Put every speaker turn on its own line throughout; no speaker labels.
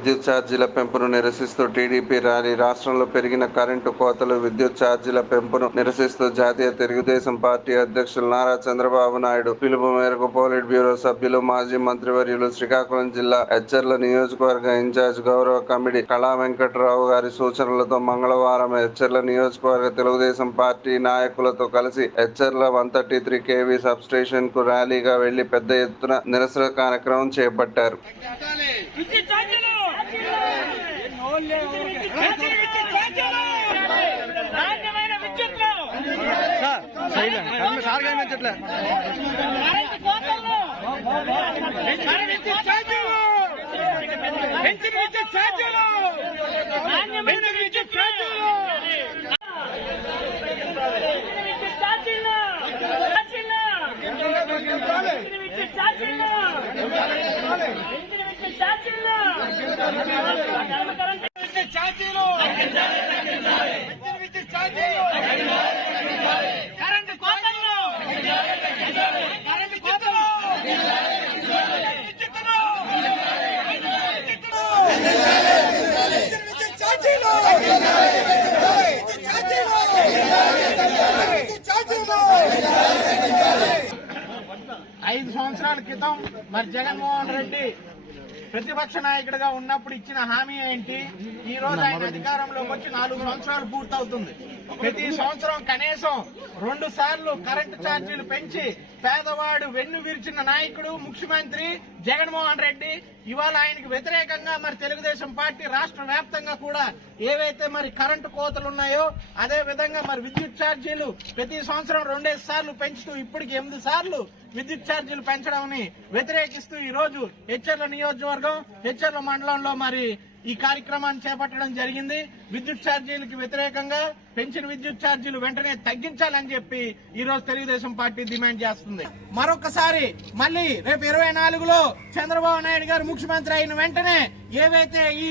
విద్యుత్ ఛార్జీల పెంపును నిరసిస్తూ టీడీపీ ర్యాలీ. రాష్ట్రంలో పెరిగిన కరెంటు కోతలు విద్యుత్ ఛార్జీల పెంపును నిరసిస్తూ జాతీయ తెలుగుదేశం పార్టీ అధ్యక్షులు నారా చంద్రబాబు నాయుడు పిలుపు మేరకు పోలిట్ బ్యూరో సభ్యులు మాజీ మంత్రివర్యులు శ్రీకాకుళం జిల్లా హెచ్చర్ల నియోజకవర్గ ఇన్ఛార్జ్ గౌరవ కమిటీ కళా వెంకట్రావు గారి సూచనలతో మంగళవారం హెచ్చర్ల నియోజకవర్గ తెలుగుదేశం పార్టీ నాయకులతో కలిసి Hecherla one thirty three KV sub స్టేషన్కు ర్యాలీగా వెళ్ళి పెద్ద ఎత్తున నిరసన కార్యక్రమం చేపట్టారు
విద్యుత్ ఛార్జీలు పెంచిన విద్యుత్ ఛార్జీలు నాణ్యమైన విద్యుత్లు.
సార్
విద్యుత్ ఛార్జీలు పెంచిన విద్యుత్ ఛార్జీలు. నాణ్యమైన విద్యుత్ ఛార్జీలు పెంచిన విద్యుత్ ఛార్జీలు ఛార్జీలు పెంచిన విద్యుత్ ఛార్జీలు పెంచిన విద్యుత్ ఛార్జీలు కరెంటు విద్యుత్ ఛార్జీలు పెంచిన విద్యుత్ ఛార్జీలు కరెంటు కోతలు కరెంటు కోతలు విద్యుత్తులు విద్యుత్తులు విద్యుత్ ఛార్జీలు విద్యుత్ ఛార్జీలు విద్యుత్ ఛార్జీలు ఐదు సంవత్సరాల క్రితం మరి జగన్మోహన్ రెడ్డి ప్రతిపక్ష నాయకుడిగా ఉన్నప్పుడు ఇచ్చిన హామీ ఏంటి? ఈ రోజు ఆయన అధికారంలోకి వచ్చి నాలుగు సంవత్సరాలు పూర్తవుతుంది. ప్రతి సంవత్సరం కనీసం రెండు సార్లు కరెంటు ఛార్జీలు పెంచి పేదవాడు వెన్ను విరిచిన నాయకుడు ముఖ్యమంత్రి జగన్మోహన్ రెడ్డి ఇవాళ ఆయనకు వ్యతిరేకంగా మరి తెలుగుదేశం పార్టీ రాష్ట్ర వ్యాప్తంగా కూడా ఏవైతే మరి కరెంటు కోతలు ఉన్నాయో అదే విధంగా మరి విద్యుత్ ఛార్జీలు ప్రతి సంవత్సరం రెండేసి సార్లు పెంచుతూ ఇప్పటికి ఎనిమిది సార్లు విద్యుత్ ఛార్జీలు పెంచడం వ్యతిరేకిస్తూ ఈ రోజు హెచ్చర్ల నియోజకవర్గం హెచ్చర్ల మండలంలో మరి ఈ కార్యక్రమాన్ని చేపట్టడం జరిగింది. విద్యుత్ ఛార్జీలకు వ్యతిరేకంగా పెంచిన విద్యుత్ ఛార్జీలు వెంటనే తగ్గించాలని చెప్పి ఈ రోజు తెలుగుదేశం పార్టీ డిమాండ్ చేస్తుంది. మరొకసారి మళ్ళీ రేపు ఇరవై నాలుగులో చంద్రబాబు నాయుడు గారు ముఖ్యమంత్రి అయిన వెంటనే ఏవైతే ఈ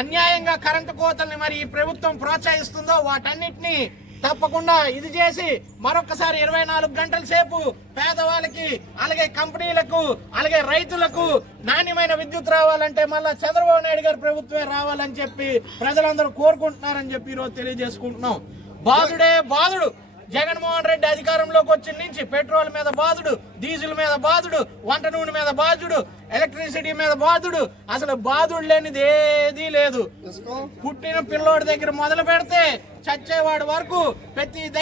అన్యాయంగా కరెంటు కోతల్ని మరి ఈ ప్రభుత్వం ప్రోత్సహిస్తుందో వాటన్నిటిని తప్పకుండా ఇది చేసి మరొకసారి ఇరవై నాలుగు గంటల సేపు పేదవాళ్ళకి అలాగే కంపెనీలకు అలాగే రైతులకు నాణ్యమైన విద్యుత్ రావాలంటే మళ్ళా చంద్రబాబు నాయుడు గారి ప్రభుత్వమే రావాలని చెప్పి ప్రజలందరూ కోరుకుంటున్నారని చెప్పి ఈరోజు తెలియజేసుకుంటున్నాం. బాధుడే బాధుడు. జగన్మోహన్ రెడ్డి అధికారంలోకి వచ్చిన నుంచి పెట్రోల్ మీద బాధుడు డీజిల్ మీద బాధుడు వంట నూనె మీద బాధుడు ఎలక్ట్రిసిటీ మీద బాధుడు. అసలు బాధుడు లేనిది ఏదీ లేదు. పుట్టిన పిల్లోడి దగ్గర మొదలు పెడితే చచ్చేవాడి వరకు ప్రతి